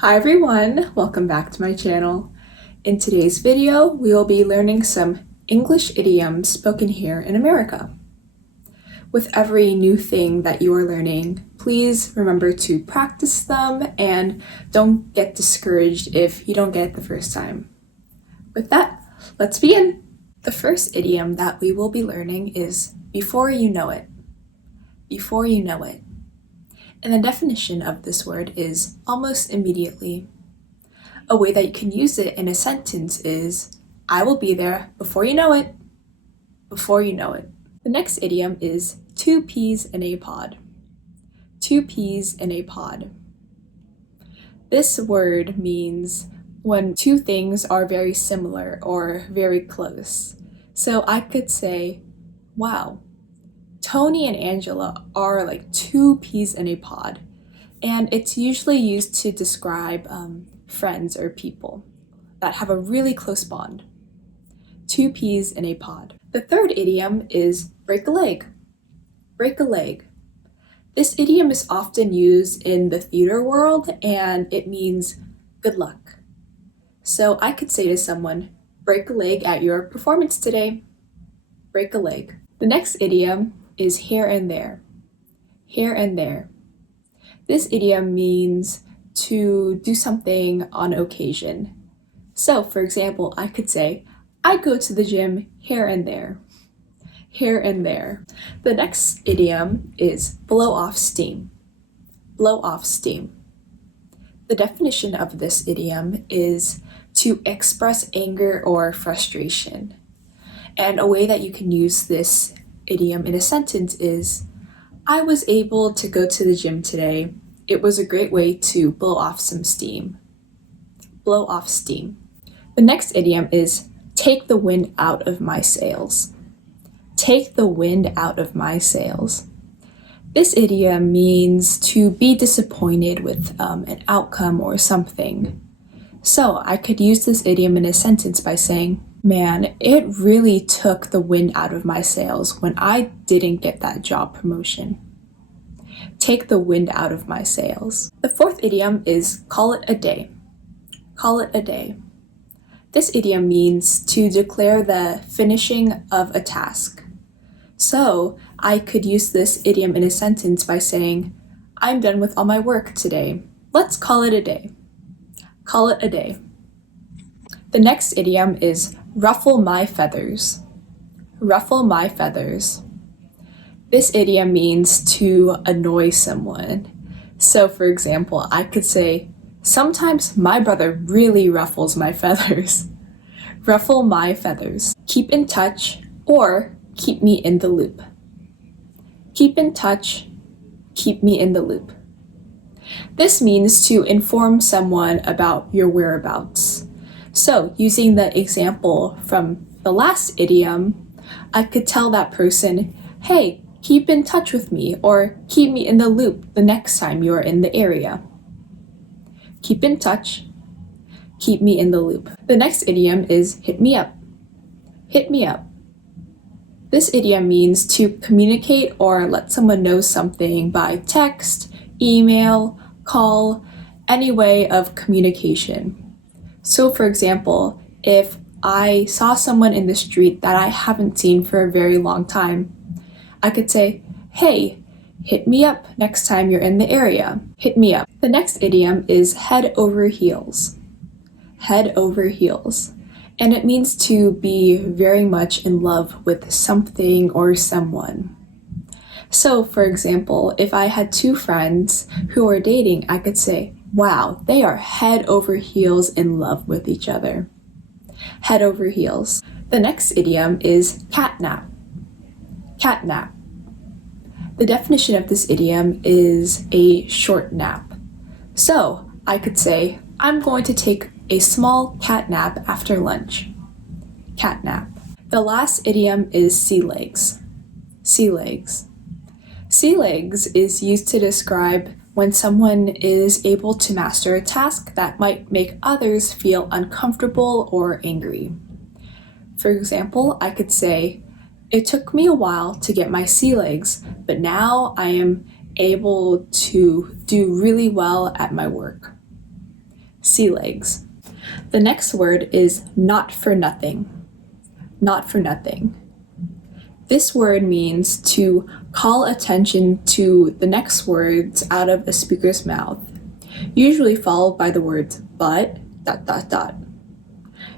Hi everyone, welcome back to my channel. In today's video, we will be learning some English idioms spoken here in America. With every new thing that you are learning, please remember to practice them and don't get discouraged if you don't get it the first time. With that, let's begin. The first idiom that we will be learning is before you know it. Before you know it. And the definition of this word is almost immediately. A way that you can use it in a sentence is, I will be there before you know it. Before you know it. The next idiom is two peas in a pod. Two peas in a pod. This word means when two things are very similar or very close. So I could say, wow, Tony and Angela are like two peas in a pod, and it's usually used to describe friends or people that have a really close bond. Two peas in a pod. The third idiom is break a leg. Break a leg. This idiom is often used in the theater world and it means good luck. So I could say to someone, break a leg at your performance today. Break a leg. The next idiom is here and there. Here and there. This idiom means to do something on occasion. So, for example, I could say, I go to the gym here and there. Here and there. The next idiom is blow off steam. Blow off steam. The definition of this idiom is to express anger or frustration. And a way that you can use this idiom in a sentence is, I was able to go to the gym today. It was a great way to blow off some steam. Blow off steam. The next idiom is take the wind out of my sails. Take the wind out of my sails. This idiom means to be disappointed with an outcome or something. So I could use this idiom in a sentence by saying, man, it really took the wind out of my sails when I didn't get that job promotion. Take the wind out of my sails. The fourth idiom is call it a day. Call it a day. This idiom means to declare the finishing of a task. So I could use this idiom in a sentence by saying, I'm done with all my work today. Let's call it a day. Call it a day. The next idiom is ruffle my feathers. Ruffle my feathers. This idiom means to annoy someone. So for example, I could say, sometimes my brother really ruffles my feathers. Ruffle my feathers. Keep in touch or keep me in the loop. Keep in touch, keep me in the loop. This means to inform someone about your whereabouts. So, using the example from the last idiom, I could tell that person, hey, keep in touch with me or keep me in the loop the next time you're in the area. Keep in touch, keep me in the loop. The next idiom is hit me up. Hit me up. This idiom means to communicate or let someone know something by text, email, call, any way of communication. So for example, if I saw someone in the street that I haven't seen for a very long time, I could say, hey, hit me up next time you're in the area. Hit me up. The next idiom is head over heels. Head over heels. And it means to be very much in love with something or someone. So for example, if I had two friends who were dating, I could say, wow, they are head over heels in love with each other. Head over heels. The next idiom is catnap. Catnap. The definition of this idiom is a short nap. So I could say, I'm going to take a small cat nap after lunch. Catnap. The last idiom is sea legs. Sea legs. Sea legs is used to describe when someone is able to master a task that might make others feel uncomfortable or angry. For example, I could say, it took me a while to get my sea legs, but now I am able to do really well at my work. sea legs. The next word is not for nothing. Not for nothing. This word means to call attention to the next words out of a speaker's mouth, usually followed by the words but, ...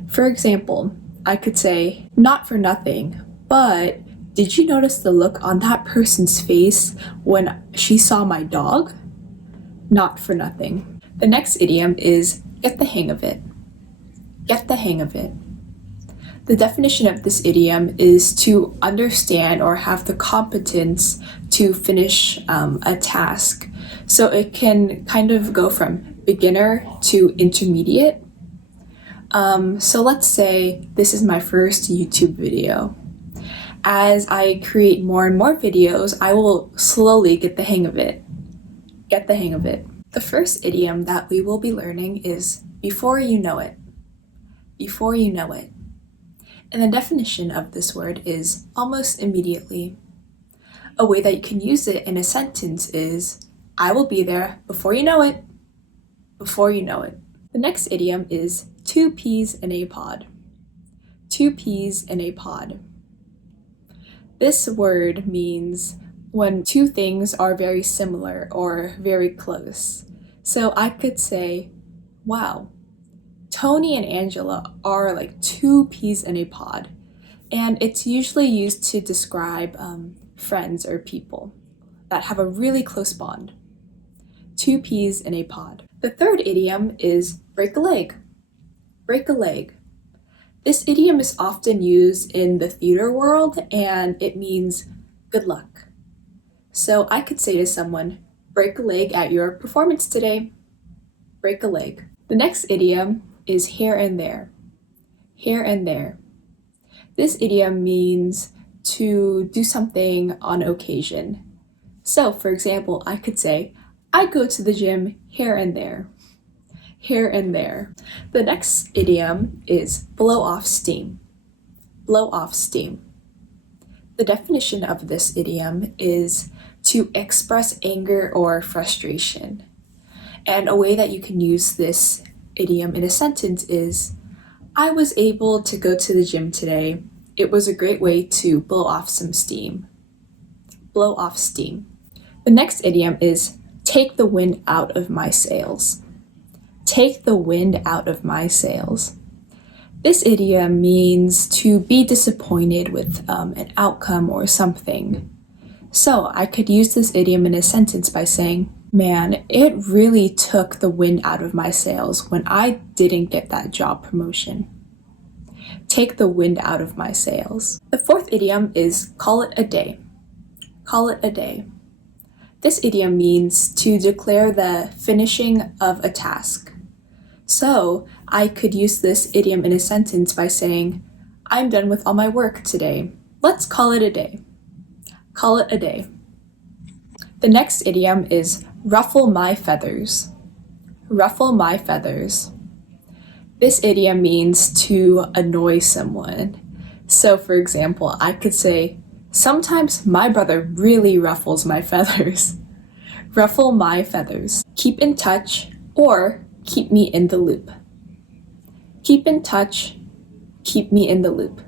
For example, I could say, not for nothing, but did you notice the look on that person's face when she saw my dog? Not for nothing. The next idiom is get the hang of it. Get the hang of it. The definition of this idiom is to understand or have the competence to finish a task. So it can kind of go from beginner to intermediate. So let's say this is my first YouTube video. As I create more and more videos, I will slowly get the hang of it. Get the hang of it. The first idiom that we will be learning is before you know it. Before you know it. And the definition of this word is almost immediately. A way that you can use it in a sentence is, I will be there before you know it. Before you know it. The next idiom is 2 peas in a pod. 2 peas in a pod. This word means when two things are very similar or very close. So I could say, wow, Tony and Angela are like 2 peas in a pod. And it's usually used to describe friends or people that have a really close bond. 2 peas in a pod. The third idiom is break a leg. Break a leg. This idiom is often used in the theater world and it means good luck. So I could say to someone, break a leg at your performance today. Break a leg. The next idiom is here and there. Here and there. This idiom means to do something on occasion. So, for example, I could say, I go to the gym here and there. Here and there. The next idiom is blow off steam. Blow off steam. The definition of this idiom is to express anger or frustration. And a way that you can use this idiom in a sentence is, I was able to go to the gym today. It was a great way to blow off some steam. Blow off steam. The next idiom is take the wind out of my sails. Take the wind out of my sails. This idiom means to be disappointed with an outcome or something. So I could use this idiom in a sentence by saying, man, it really took the wind out of my sails when I didn't get that job promotion. Take the wind out of my sails. The fourth idiom is call it a day. Call it a day. This idiom means to declare the finishing of a task. So I could use this idiom in a sentence by saying, I'm done with all my work today. Let's call it a day. Call it a day. The next idiom is ruffle my feathers. Ruffle my feathers. This idiom means to annoy someone. So for example, I could say, sometimes my brother really ruffles my feathers. Ruffle my feathers. Keep in touch or keep me in the loop. Keep in touch, keep me in the loop.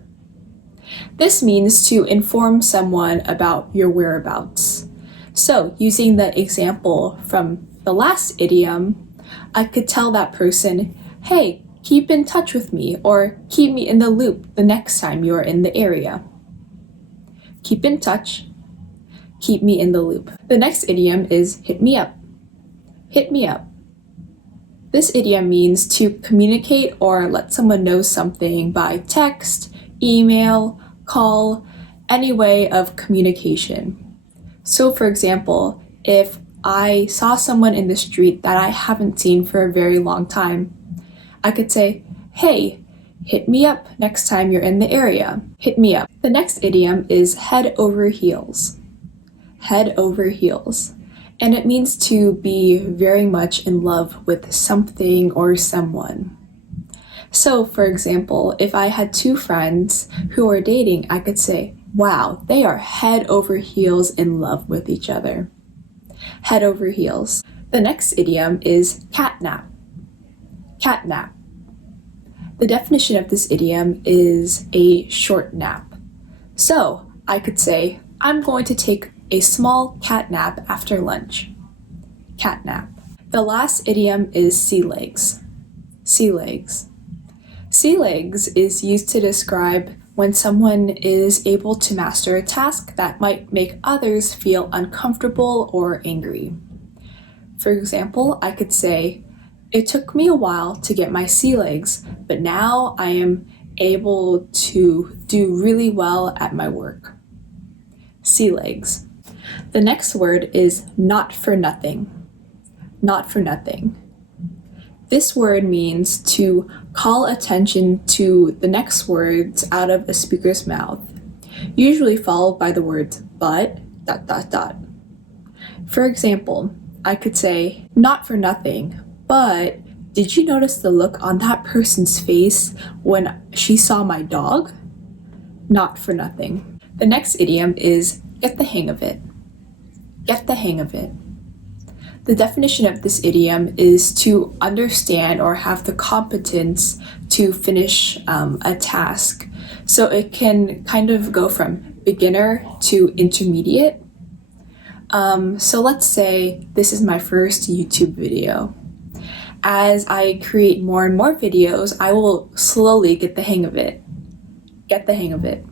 This means to inform someone about your whereabouts. So using the example from the last idiom, I could tell that person, hey, keep in touch with me or keep me in the loop the next time you're in the area. Keep in touch, keep me in the loop. The next idiom is hit me up. Hit me up. This idiom means to communicate or let someone know something by text, email, call, any way of communication. So for example, if I saw someone in the street that I haven't seen for a very long time, I could say, hey, hit me up next time you're in the area. Hit me up. The next idiom is head over heels. Head over heels. And it means to be very much in love with something or someone. So for example, if I had 2 friends who are dating, I could say, wow, they are head over heels in love with each other. Head over heels. The next idiom is catnap. Cat nap. The definition of this idiom is a short nap. So I could say, I'm going to take a small cat nap after lunch. Cat nap. The last idiom is sea legs. Sea legs. Sea legs is used to describe when someone is able to master a task that might make others feel uncomfortable or angry. For example, I could say, it took me a while to get my sea legs, but now I am able to do really well at my work. Sea legs. The next word is not for nothing. Not for nothing. This word means to call attention to the next words out of a speaker's mouth, usually followed by the words but, ... For example, I could say, not for nothing, but did you notice the look on that person's face when she saw my dog? Not for nothing. The next idiom is get the hang of it. Get the hang of it. The definition of this idiom is to understand or have the competence to finish a task. So it can kind of go from beginner to intermediate. So let's say this is my first YouTube video. As I create more and more videos, I will slowly get the hang of it. Get the hang of it.